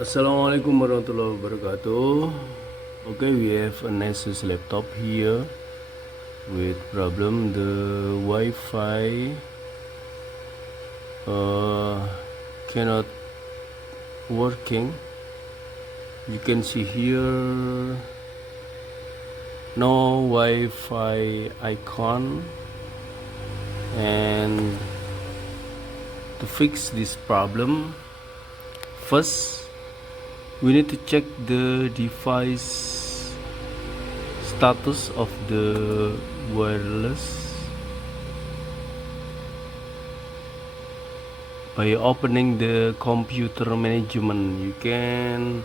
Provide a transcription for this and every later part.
Assalamualaikum warahmatullahi wabarakatuh. Okay, we have a Asus laptop here with problem the Wi-Fi cannot working. You can see here no Wi-Fi icon, and to fix this problem, first we need to check the device status of the wireless by opening the computer management. We can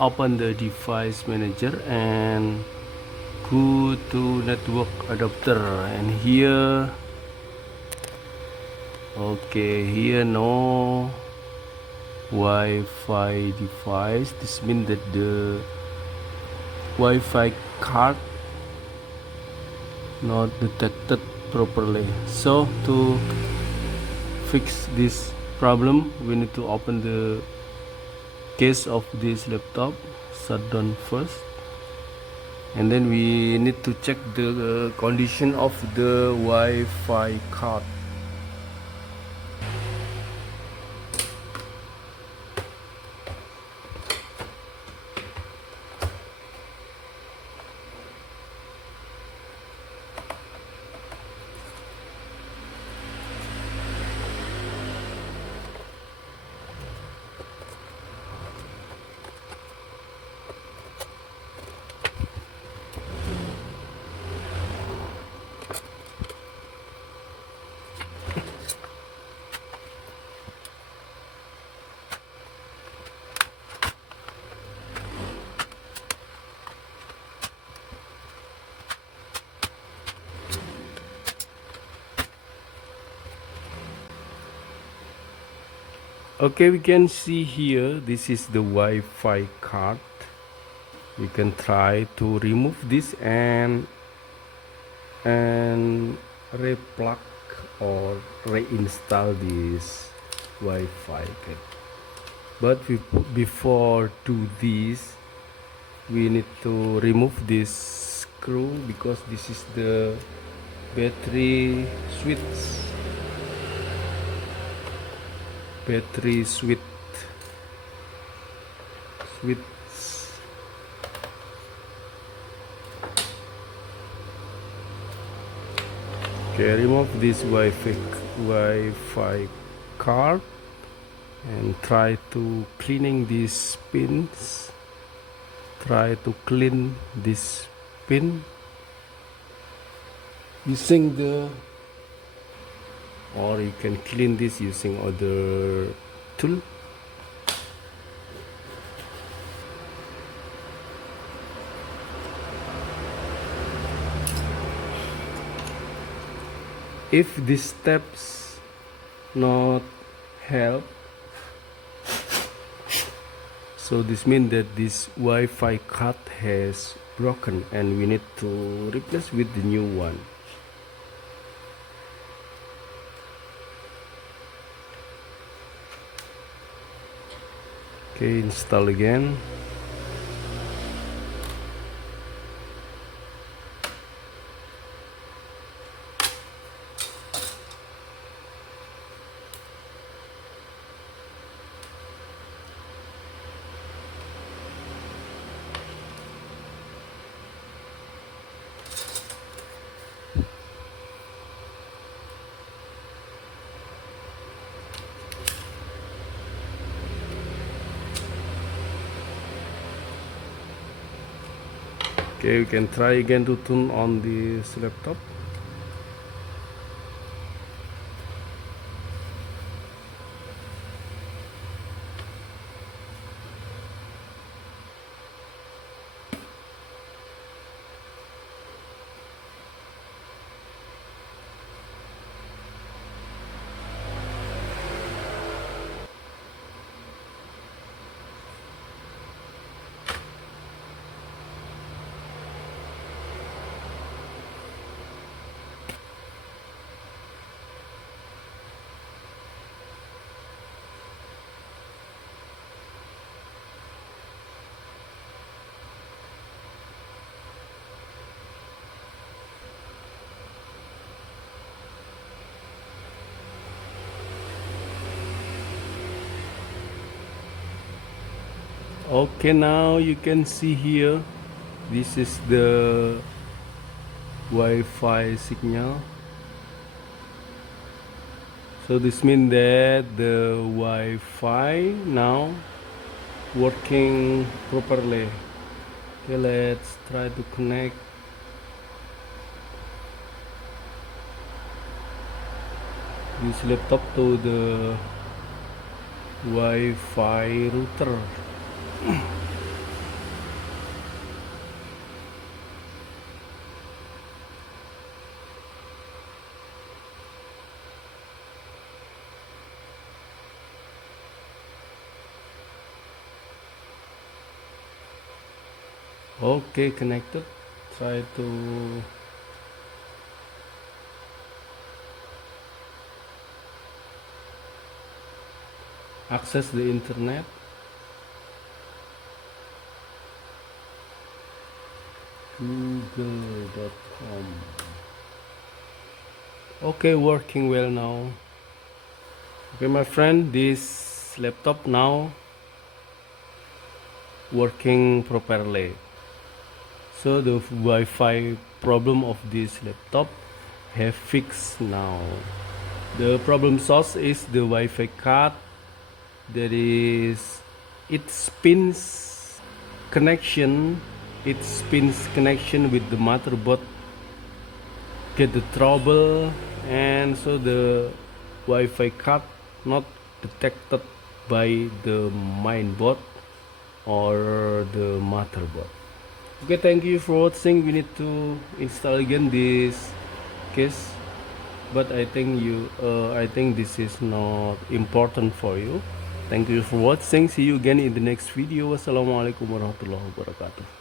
open the device manager and go to network adapter, and here no Wi-Fi device. This means that the Wi-Fi card not detected properly. So to fix this problem, we need to open the case of this laptop, shut down first, and then we need to check the condition of the Wi-Fi card. Okay, we can see here this is the Wi-Fi card. We can try to remove this and replug or reinstall this Wi-Fi card. But before do this, we need to remove this screw because this is the battery switch. Okay, remove this Wi-Fi card and try to cleaning these pins. Try to clean this pin using or you can clean this using other tool. If these steps not help, so this means that this Wi-Fi card has broken and we need to replace with the new one. Okay, install again. Okay, we can try again to turn on this laptop. Okay, now you can see here, this is the Wi-Fi signal. So this means that the Wi-Fi now working properly. Okay, let's try to connect this laptop to the Wi-Fi router. Okay, connected. Try to access the internet. Google.com. Okay, working well now. Okay, my friend, this laptop now working properly. So the Wi-Fi problem of this laptop have fixed now. The problem source is the Wi-Fi card. That is, it spins connection. It spins connection with the motherboard. Get the trouble, and so the Wi-Fi card not detected by the mainboard or the motherboard. Okay, thank you for watching. We need to install again this case, but I think this is not important for you. Thank you for watching. See you again in the next video. Wassalamualaikum warahmatullahi wabarakatuh.